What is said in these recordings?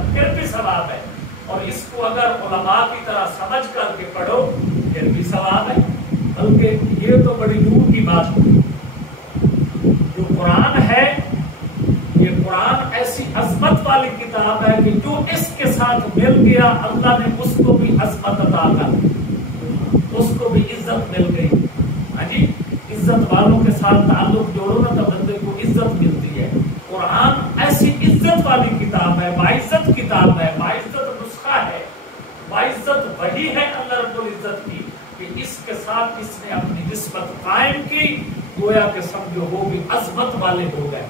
اندر پھر بھی ثواب ہے، اور اس کو اگر علماء کی طرح سمجھ کر کے پڑھو پھر بھی ثواب ہے۔ بلکہ یہ تو بڑی دور کی بات ہے، جو قرآن ہے یہ قرآن ایسی عظمت والی کتاب ہے کہ جو اس کے ساتھ مل گیا اللہ نے اس کو بھی عظمت عطا کر دی، اس کو بھی عزت مل گئی۔ ہاں جی، عزت والوں کے ساتھ تعلق جوڑو نا تو بندے کو عزت ملتی ہے۔ قرآن ایسی عزت والی کتاب ہے، باعزت کتاب ہے، باعزت نسخہ ہے، باعزت وحی ہے اللہ رب العزت کی کہ اس کے ساتھ اس نے اپنی نسبت قائم کی، گویا کہ سمجھو وہ بھی عظمت والے ہو گئے۔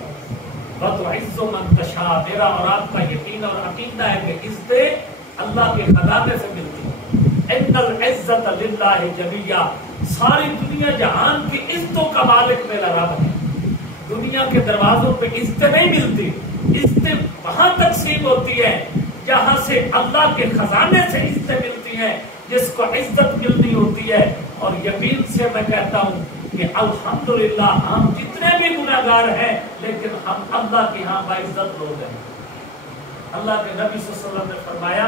وَتُعِزُّ مَن تَشَاءُ، میرا اور آپ کا یقین اور عقیدہ ہے کہ عزتیں اللہ کے خزانے سے ملتی ہیں۔ اِنَّ الْعِزَّةَ لِلَّهِ جَمِيعًا، ساری دنیا جہان کی عزتوں کا مالک میرا رب ہے۔ دنیا کے دروازوں پہ عزتیں نہیں ملتی، عزتیں وہاں تقسیم ہوتی ہے جہاں سے اللہ کے خزانے سے عزتیں ملتی ہیں، جس کو عزت ملنی ہوتی ہے۔ اور یقین سے میں کہتا ہوں کہ الحمدللہ ہم جتنے بھی گناہگار ہیں لیکن ہم اللہ کے ہاں باعزت لوگ ہیں۔ اللہ کے نبی صلی اللہ علیہ وسلم نے فرمایا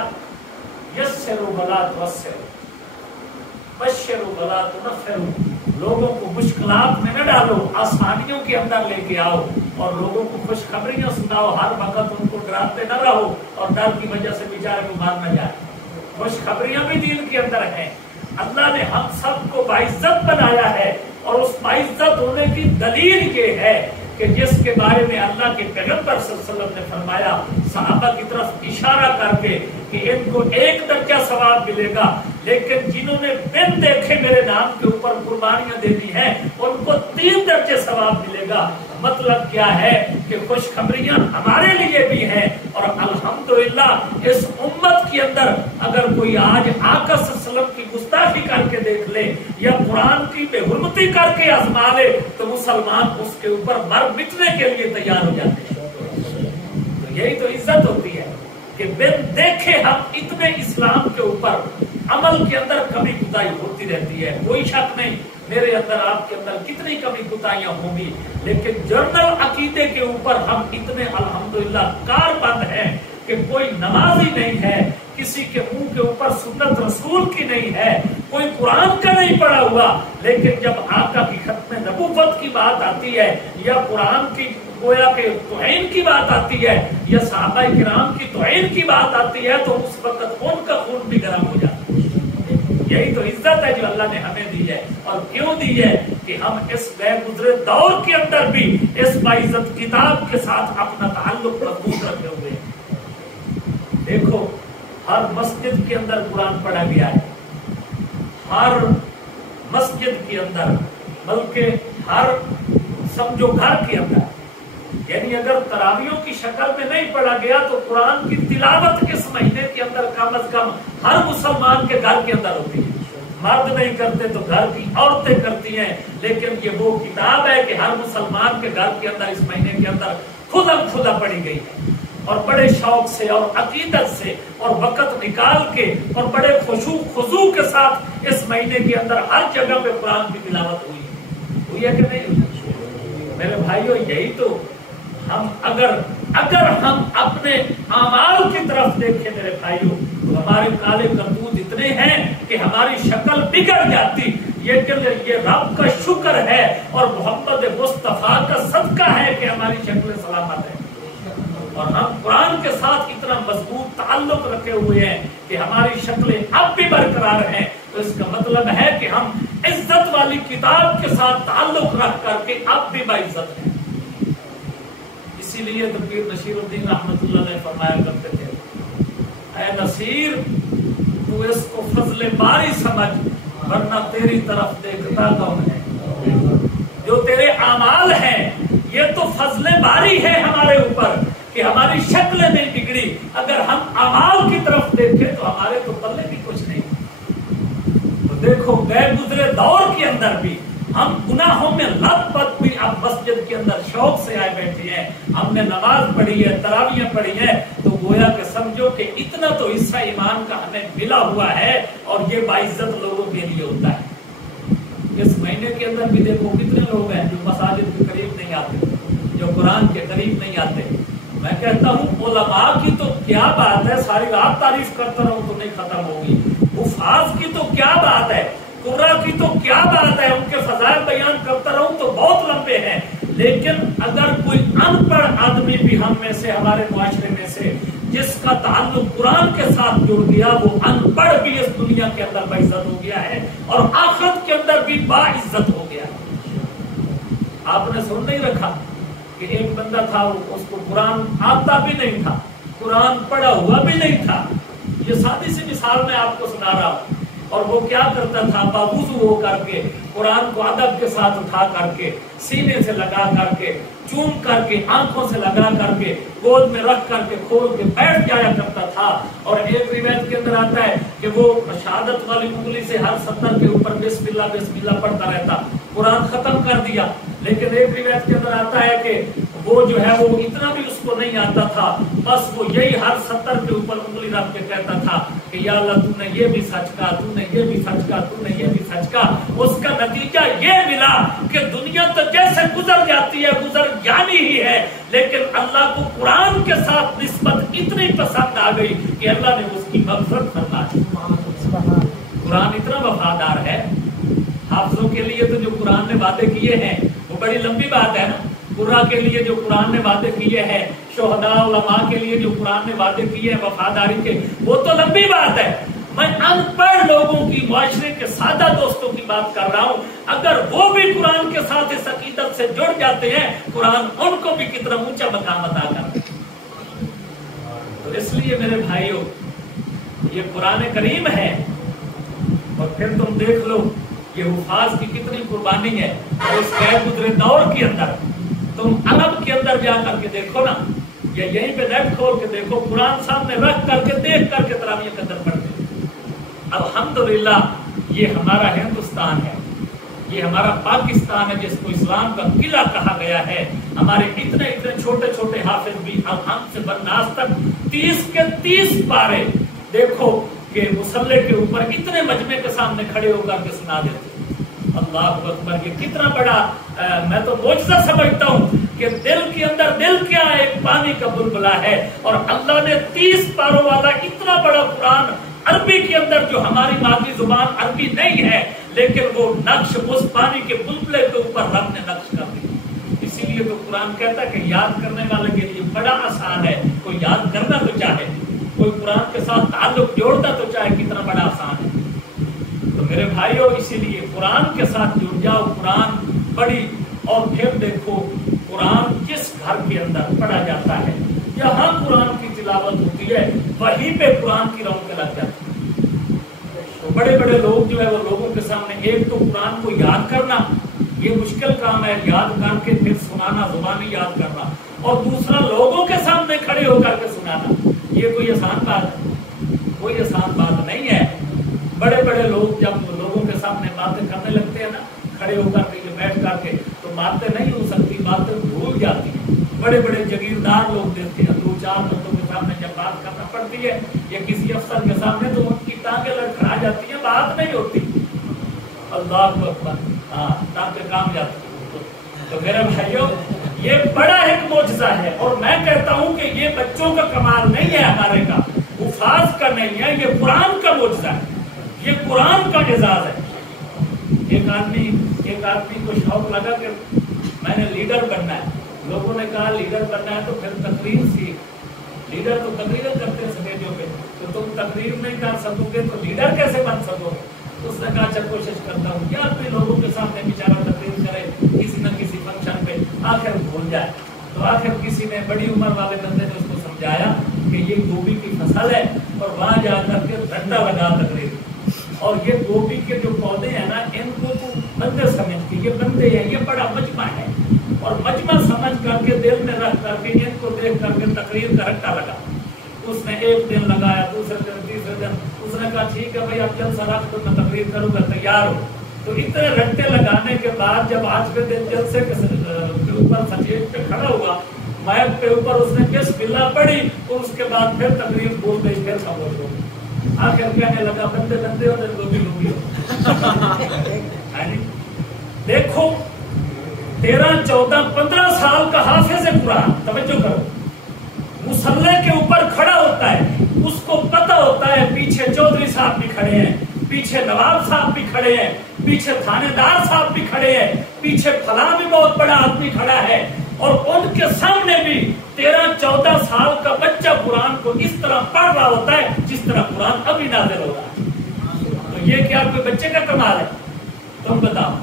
یسروا ولا تعسروا، بشروا ولا تنفروا، لوگوں کو مشکلات میں نہ ڈالو، آسانیوں کے اندر لے کے آؤ، اور لوگوں کو خوشخبریاں سناؤ، ہر وقت ان کو ڈراتے نہ رہو اور ڈر کی وجہ سے بیچارے کو مار نہ جائے۔ خوشخبریاں بھی دین کے اندر ہیں۔ اللہ نے ہم سب کو باعزت بنایا ہے، اور اس باعزت ہونے کی دلیل یہ ہے کہ جس کے بارے میں اللہ کے پیغمبر صلی اللہ علیہ وسلم نے فرمایا صحابہ کی طرف اشارہ کر کے کہ ان کو 1 درجہ ثواب ملے گا، لیکن جنہوں نے بن دیکھے میرے نام کے اوپر قربانیاں دینی ہیں ان کو 3 درجے ثواب ملے گا۔ مطلب کیا ہے کہ خوشخبریاں ہمارے لیے بھی ہیں، اور الحمدللہ اس امت کے اندر اگر کوئی آج آقا صلی اللہ علیہ وسلم کی گستاخی کر کے دیکھ لے یا قرآن کی بے حرمتی کر کے آزما لے تو مسلمان اس کے اوپر مر مٹنے کے لیے تیار ہو جاتے ہیں۔ تو یہی تو عزت ہوتی ہے کہ بن دیکھے ہم اتنے اسلام کے اوپر عمل کے اندر کمی کوتاہی ہوتی رہتی ہے، کوئی شک نہیں میرے اندر آپ کے اندر کتنی کمی کوتاہیاں ہوں گی، لیکن جنرل عقیدے کے اوپر ہم اتنے الحمدللہ کاربند ہیں کہ کوئی نمازی نہیں ہے، کسی کے منہ کے اوپر سنت رسول کی نہیں ہے، کوئی قرآن کا نہیں پڑھا ہوا، لیکن جب آقا کی ختم نبوت کی بات آتی ہے یا قرآن کی گویا کہ توہین کی بات آتی ہے یا صحابہ کرام کی توہین کی بات آتی ہے تو اس وقت ان کا خون بھی گرم ہو جاتا ہے۔ یہی تو عزت ہے جو اللہ نے ہمیں دی ہے، اور کیوں دی ہے کہ ہم اس غیر گزرے دور کے اندر بھی اس باعزت کتاب کے ساتھ اپنا تعلق مضبوط رکھے ہوئے ہیں۔ دیکھو ہر مسجد کے اندر قرآن پڑھا گیا ہے، ہر مسجد کے اندر، بلکہ ہر سمجھو گھر کے اندر، یعنی اگر تراویحوں کی شکل میں نہیں پڑھا گیا تو قرآن کی تلاوت اس مہینے کے اندر کم از کم ہر مسلمان کے گھر کے اندر ہوتی ہے۔ مرد نہیں کرتے تو گھر کی عورتیں کرتی ہیں، لیکن یہ وہ کتاب ہے کہ ہر مسلمان کے گھر کے اندر اس مہینے کے اندر کھلا پڑھی گئی ہے، اور بڑے شوق سے اور عقیدت سے اور وقت نکال کے اور بڑے خشوع خضوع کے ساتھ اس مہینے کے اندر ہر جگہ پہ قرآن کی تلاوت ہوئی ہے کہ نہیں؟ میرے بھائیو یہی تو ہم اگر ہم اپنے اعمال کی طرف دیکھیں میرے بھائیو تو ہمارے کالے کرتوت اتنے ہیں کہ ہماری شکل بگڑ جاتی، یہ رب کا شکر ہے اور محمد مصطفیٰ کا صدقہ ہے کہ ہماری شکلیں سلامت ہیں، اور ہم قرآن کے ساتھ اتنا مضبوط تعلق رکھے ہوئے ہیں کہ ہماری شکلیں اب بھی برقرار ہیں۔ تو اس کا مطلب ہے کہ ہم عزت والی کتاب کے ساتھ تعلق رکھ کر کے اب بھی باعزت ہیں۔ اسی لیے تو پیر نصیر الدین رحمت اللہ نے فرمایا کرتے تھے، اے نصیر تو اس کو فضل باری سمجھ ورنہ تیری طرف دیکھتا کون ہے۔ جو تیرے اعمال ہیں یہ تو فضل باری ہے ہمارے اوپر کہ ہماری شکلیں نہیں بگڑی، اگر ہم اعمال کی طرف دیکھیں تو ہمارے تو پلے بھی کچھ نہیں۔ تو دیکھو غیر گزرے دور کے اندر بھی ہم گناہوں میں لت پت بھی اب مسجد کے اندر شوق سے آئے بیٹھے ہیں، ہم نے نماز پڑھی ہے، تراویحیں پڑھی ہیں، تو گویا کہ سمجھو کہ اتنا تو حصہ ایمان کا ہمیں ملا ہوا ہے، اور یہ باعزت لوگوں کے لیے ہوتا ہے۔ اس مہینے کے اندر بھی دیکھو کتنے لوگ ہیں جو مساجد کے قریب نہیں آتے، جو قرآن کے قریب نہیں آتے، मैं कहता हूँ उलमा की तो क्या बात है, सारी रात तारीफ करता रहूं तो नहीं खत्म होगी। हुफाज की तो क्या बात है, कुर्रा की तो क्या बात है, उनके फजाइल बयान करता रहूं तो बहुत लंबे हैं। लेकिन अगर कोई अनपढ़ आदमी भी हम में से, हमारे मुआशरे में से, जिसका ताल्लुक कुरान के साथ जुड़ गया, वो अनपढ़ भी इस दुनिया के अंदर बाइज्जत हो गया है और आखिरत के अंदर भी बाइज्जत हो गया है। आपने सुन नहीं रखा कि एक बंदा था, उसको कुरान आता भी नहीं था, कुरान पढ़ा हुआ भी नहीं था। ये सादी सी मिसाल मैं आपको सुना रहा हूँ। और वो क्या करता था, बावुज़ू हो करके कुरान को अदब के साथ उठा करके, सीने से लगा करके, चूम करके, आंखों से लगा करके, गोद में रख करके खोल के बैठ जाया करता था। और एक रिवायत के अंदर आता है कि वो शहादत वाली उंगली से हर 70 के ऊपर बिस्मिल्लाह बिस्मिल्लाह पढ़ता रहता, कुरान खत्म कर दिया। लेकिन एक रिवायत के अंदर आता है कि वो जो है वो इतना भी उसको नहीं आता था, बस वो यही हर 70 के ऊपर उंगली रख के कहता था कि या अल्लाह तूने ये भी सच कहा, तूने ये भी सच कहा, तूने ये भी सच कहा। उसका नतीजा ये मिला कि दुनिया तो जैसे गुजर जाती है, गुजर जानी ही है, लेकिन अल्लाह को कुरान के साथ निस्बत इतनी पसंद आ गई कि अल्लाह ने उसकी मग़फ़िरत फरमा दी। कुरान इतना वफादार है। हाफ़िज़ों के लिए तो जो कुरान ने वादे किए हैं वो बड़ी लंबी बात है ना। कुर्रा के लिए जो कुरान ने वादे किए हैं, शुहदा उलमा के लिए जो कुरान ने वादे किए हैं वफादारी के, वो तो लंबी बात है। मैं अनपढ़ लोगों की, मुआशरे के सादा दोस्तों की बात कर रहा हूँ। अगर वो भी कुरान के साथ इस अकीदत से जुड़ जाते हैं, कुरान उनको भी कितना ऊंचा मकाम अता करता है। तो इसलिए मेरे भाइयों, ये कुरान करीम है। और फिर तुम देख लो ये हुफाज की कितनी कुर्बानी है। और इस गैर गुजरे दौर के अंदर तुम अरब के अंदर जा करके देखो ना, या यहीं पे नेट खोल के देखो, कुरान सामने रख करके देख करके तरावियां के अंदर पढ़ते। अल्हम्दुलिल्लाह ये हमारा हिंदुस्तान है, ये हमारा पाकिस्तान है, जिसको इस्लाम का किला कहा गया है। हमारे इतने इतने छोटे छोटे हाफिज भी अब हमसे बरनास तक 30 के 30 पारे देखो कि मुसल्ले के ऊपर इतने मजमे के सामने खड़े होकर के सुना देते। अल्लाह अकबर, ये कितना बड़ा मैं तो मोजज़ा समझता हूँ कि दिल के अंदर, दिल क्या है, एक पानी का बुलबुला है। और अल्लाह ने 30 पारों वाला इतना बड़ा कुरान अरबी के अंदर, जो हमारी मादरी जुबान अरबी नहीं है, लेकिन वो नक्श उस पानी के बुलबुले के ऊपर रब ने नक्श कर दिया। इसीलिए तो कुरान कहता है कि याद करने वाले के लिए बड़ा आसान है। कोई याद करना तो चाहे, कोई कुरान के साथ ताल्लुक जोड़ना तो चाहे, कितना बड़ा आसान है। तो मेरे भाइयों, इसीलिए कुरान के साथ जुड़ जाओ, कुरान पढ़ी। और फिर देखो कुरान जिस घर के अंदर पढ़ा जाता है, जहाँ कुरान की तिलावत होती है, वहीं पे कुरान की रौनक लग जाती है। तो बड़े बड़े लोग जो है वो लोगों के सामने, एक तो कुरान को याद करना ये मुश्किल काम है, याद करके फिर सुनाना, जुबानी याद करना, और दूसरा लोगों के सामने खड़े होकर के सुनाना, ये कोई आसान बात है? कोई आसान बात नहीं है। बड़े बड़े लोग जब लोगों के सामने बातें करने लगते हैं ना, खड़े होकर के बैठ करके, तो बातें नहीं हो सकती, बातें भूल जाती हैं। बड़े बड़े जगीरदार लोग देखते हैं, 2-4 लोगों के सामने जब बात करना पड़ती है या किसी अफसर के सामने, तो उनकी टांगें लड़खड़ा जाती हैं, बात नहीं होती। अल्लाह अकबर, हाँ, टांगें काम जाती। तो मेरे भाइयों, ये बड़ा एक मोजज़ा है। और मैं कहता हूँ कि ये बच्चों का कमाल नहीं है, हमारे का, हुफाज का नहीं है, ये कुरान का मोजज़ा है, ये कुरान का एजाज है। एक आदमी को शौक लगा कि मैंने लीडर बनना है। लोगों ने कहा लीडर बनना है तो फिर तकरीर सीख। लीडर तो तकरीरें करते हैं स्टेजों पे, तो तुम तकरीर नहीं कर सकोगे तो लीडर कैसे बन सकोगे? उसने कहा अच्छा कोशिश करता हूँ, क्या अपने लोगों के सामने बेचारा तकरीर करे किसी न किसी फंक्शन पे, आखिर भूल जाए। तो आखिर किसी ने, बड़ी उम्र वाले बंदे ने उसको समझाया कि ये गोभी की फसल है और वहां जाकर के डंडा लगा तकरीर। और ये गोभी के जो पौधे हैं ना, इनको तो बंदे समझ के, ये बंदे हैं, ये बड़ा मजमा है, और मजमा समझ करके दिल में रख करके इनको देख करके तकरीर का रट्टा लगा। उसने एक दिन लगाया, दूसरे दिन, तीसरे दिन, उसने कहा ठीक है भाई अब जलसा रख तो मैं तकरीर करूंगा, तैयार हो। तो इतने रट्टे लगाने के बाद जब आज के दिन जलसे के ऊपर सचेत पे खड़ा हुआ, माइक पे ऊपर उसने बिस्मिल्लाह पढ़ी, और उसके बाद फिर तकरीर बोल गई, फिर खामोश हो गई। आखिर कहने लगा बंदे बंदे हो, लोभी लोभी हो। देखो 13, 14, 15 साल का हाफिज है कुरान, तवज्जो करो, मुसल्ले के ऊपर खड़ा होता है, उसको पता होता है पीछे चौधरी साहब भी खड़े हैं, पीछे नवाब साहब भी खड़े हैं, पीछे थानेदार साहब भी खड़े हैं, पीछे फला भी बहुत बड़ा आदमी खड़ा है, और उनके सामने भी 13-14 साल का बच्चा कुरान को इस तरह पढ़ रहा होता है जिस तरह कुरान अभी नाज़िल हो रहा है। तो ये क्या कोई बच्चे का कमाल है? तुम बताओ,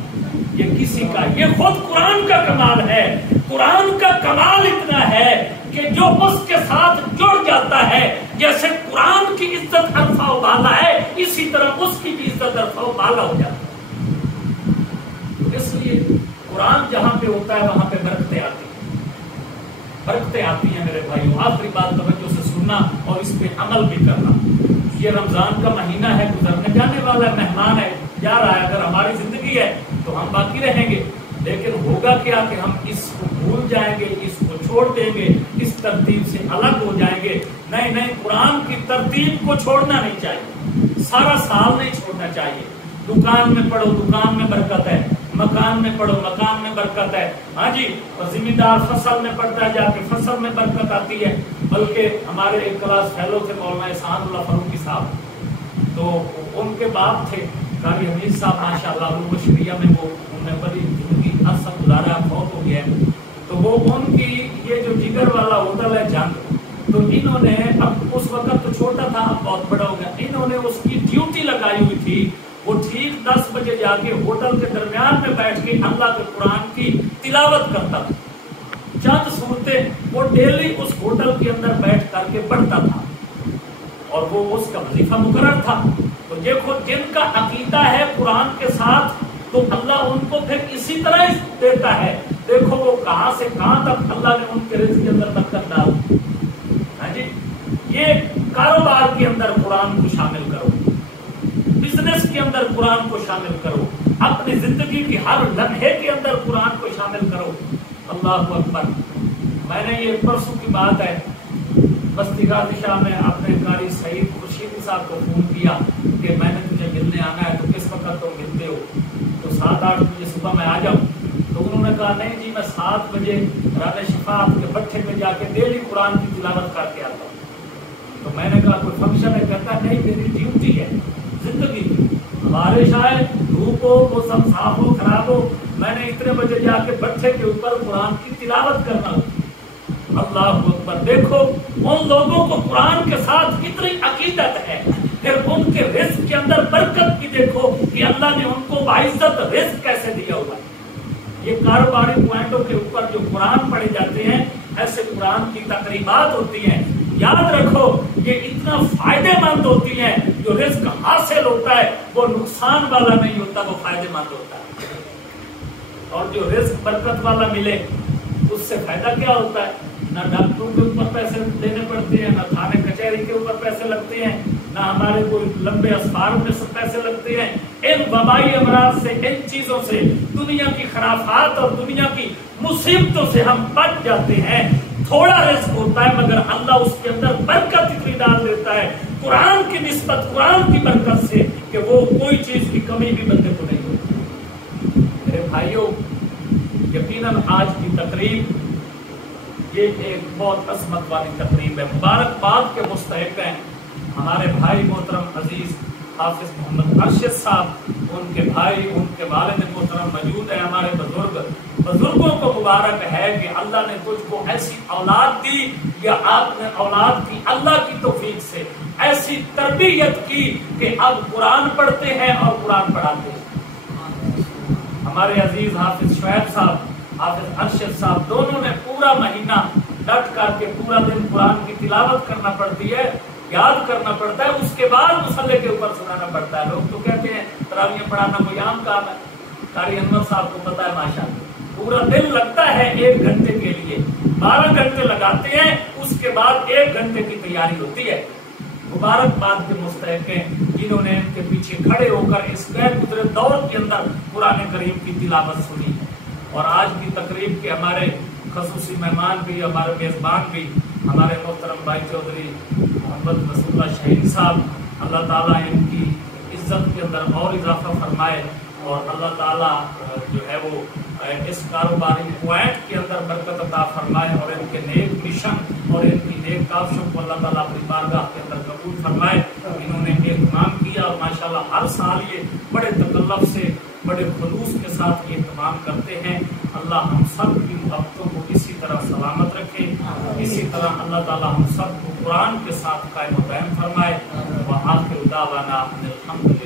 ये किसी का, ये खुद कुरान का कमाल है। कुरान का कमाल इतना है कि जो उसके साथ जुड़ जाता है, जैसे कुरान की इज्जत अरफा बाला है, इसी तरह उसकी भी इज्जत अरफा बाला हो जाती है। तो इसलिए कुरान जहां पे होता है वहां पे बरकतें आती हैं, बरकतें आती हैं मेरे भाइयों। आखिरी बात तवज्जो से सुनना और इस पे अमल भी करना। ये रमजान का महीना है, गुजरने जाने वाला है, मेहमान है, जा रहा है। अगर हमारी जिंदगी है तो हम बाकी रहेंगे, लेकिन होगा क्या कि हम इसको भूल जाएंगे, इसको छोड़ देंगे, इस तरतीब से अलग हो जाएंगे। नहीं नहीं, कुरान की तरतीब को छोड़ना नहीं चाहिए, सारा साल नहीं छोड़ना चाहिए। दुकान में पढ़ो, दुकान में बरकत है, मकान में पढ़ो, मकान में बरकत है। हाँ जी, और जिम्मेदार फसल में पढ़ता है, जाके फसल में बरकत आती है। बल्कि हमारे एक क्लास फेलो थे मौलाना एहसानुल्लाह फारूकी साहब, तो उनके बाप थे कारी हमीद साहब, माशाअल्लाह उनको शरिया में वो उन्होंने बड़ी जिंदगी अरसा गुजारा, बहुत हो गया है। तो वो उनकी ये जो जिगर वाला होटल है जंग, तो इन्होंने, अब उस वक्त तो छोटा था, अब बहुत बड़ा हो गया, इन्होंने उसकी ड्यूटी लगाई हुई थी। वो ठीक 10 बजे जाके होटल के दरमियान में बैठ के अल्लाह के कुरान की तिलावत करता था। चंद सूरतें वो डेली उस होटल के अंदर बैठ करके पढ़ता था, और वो उसका वजीफा मुकर्रर था। तो देखो, जिनका अकीदा है कुरान के साथ, तो अल्लाह उनको फिर इसी तरह देता है। देखो वो कहां से कहां तक अल्लाह ने उनके रिज़्क़ के अंदर बरकत डाली। हाँ जी, ये कारोबार के अंदर कुरान को शामिल करो, बिजनेस के अंदर कुरान को शामिल करो, अपनी जिंदगी की हर लम्हे के अंदर कुरान को शामिल करो। अल्लाह अकबर। मैंने ये परसों की बात है, बस्ती गाजी शाह में अपने कारी सईद खुर्शीदी साहब को फोन किया कि मैंने तुझे मिलने आना है, तो किस वक्त तुम मिलते हो? तो 7-8 बजे सुबह मैं आ जाऊँ। तो उन्होंने कहा नहीं जी, मैं 7 बजे राना शिफात के भट्ठे पे जाके डेली कुरान की तिलावत करके आता हूँ। तो मैंने कहा कोई फंक्शन है? कहता नहीं, मेरी ड्यूटी है जिंदगी की। हमारे शायद धूप हो, मौसम साफ हो, खराब हो, मैंने इतने बजे जाके भट्ठे के ऊपर कुरान की तिलावत करना। अल्लाह अकबर। देखो उन लोगों को कुरान के साथ कितनी अकीदत है, फिर उनके रिज़्क़ के अंदर बरकत भी देखो कि अल्लाह ने उनको बाइज्जत रिज़्क़ कैसे दिया हुआ है। ये कारोबारी पॉइंटों के ऊपर जो कुरान पढ़े जाते हैं, ऐसे कुरान की तकरीबात होती हैं, याद रखो ये इतना फायदेमंद होती हैं। जो रिज़्क़ हासिल होता है वो नुकसान वाला नहीं होता, वो फायदेमंद होता है। और जो रिज़्क़ बरकत वाला मिले उससे फायदा क्या होता है? ना डॉक्टरों के ऊपर पैसे देने पड़ते हैं, ना थाने कचहरी के ऊपर पैसे लगते हैं, ना हमारे कोई लंबे अस्पताल में सब पैसे लगते हैं। इन वबाई अमराज से, इन चीजों से, दुनिया की खराफात और दुनिया की मुसीबतों से हम बच जाते हैं। थोड़ा रिस्क होता है मगर अल्लाह उसके अंदर बरकत इतनी डाल देता है कुरान की निस्बत, कुरान की बरकत से, कि वो कोई चीज की कमी भी बंदे को नहीं होती। मेरे भाइयों, यकीनन आज की तकरीब ये एक बहुत अजमत वाली तकरीब है। मुबारकबाद के मुस्तहिक हैं हमारे भाई मोहतरम अजीज हाफिज मोहम्मद अरशद साहब, उनके भाई, उनके वालिद मोहतरम मौजूद है, हमारे बुजुर्गों को मुबारक है कि अल्लाह ने तुझको ऐसी औलाद दी, या आपने औलाद की अल्लाह की तौफीक से ऐसी तरबियत की कि अब कुरान पढ़ते हैं और कुरान पढ़ाते हैं। हमारे अजीज हाफिज शुएब साहब, हाफिज अरशद साहब, दोनों ने पूरा महीना डट करके पूरा दिन कुरान की तिलावत करना पड़ती है, याद करना पड़ता है, उसके बाद मुसल्ले के ऊपर सुनाना पड़ता है। लोग तो कहते हैं तरावियां पढ़ाना कोई आम काम है। कारी अनवर साहब को पता है माशाअल्लाह, पूरा दिन लगता है 1 घंटे के लिए, 12 घंटे लगाते हैं, उसके बाद 1 घंटे की तैयारी होती है। मुबारकबाद के मुस्तहिक हैं जिन्होंने इनके पीछे खड़े होकर इस गैर गुजरे दौर के अंदर कुरान करीम की तिलावत सुनी। और आज की तकरीब के हमारे खसूसी मेहमान भी, हमारे मेजबान भी, हमारे मोहतरम भाई चौधरी मोहम्मद नसरुल्लाह शहीद साहब, अल्लाह ताला इनकी इज्जत के अंदर और इजाफा फरमाए اور اللہ تعالیٰ جو ہے وہ اس کاروباری پوائنٹ کے اندر برکت عطا فرمائے اور ان کے نیک مشن اور ان کی نیک کاوشوں کو اللہ تعالیٰ اپنی بارگاہ کے اندر قبول فرمائے. انہوں نے اہتمام کیا اور ماشاءاللہ ہر سال یہ بڑے تکلف سے بڑے خلوص کے ساتھ اہتمام کرتے ہیں. اللہ ہم سب کی محبتوں کو اسی طرح سلامت رکھے, اسی طرح اللہ تعالیٰ ہم سب کو قرآن کے ساتھ قائم و دائم فرمائے. وآخر دعوانا الحمد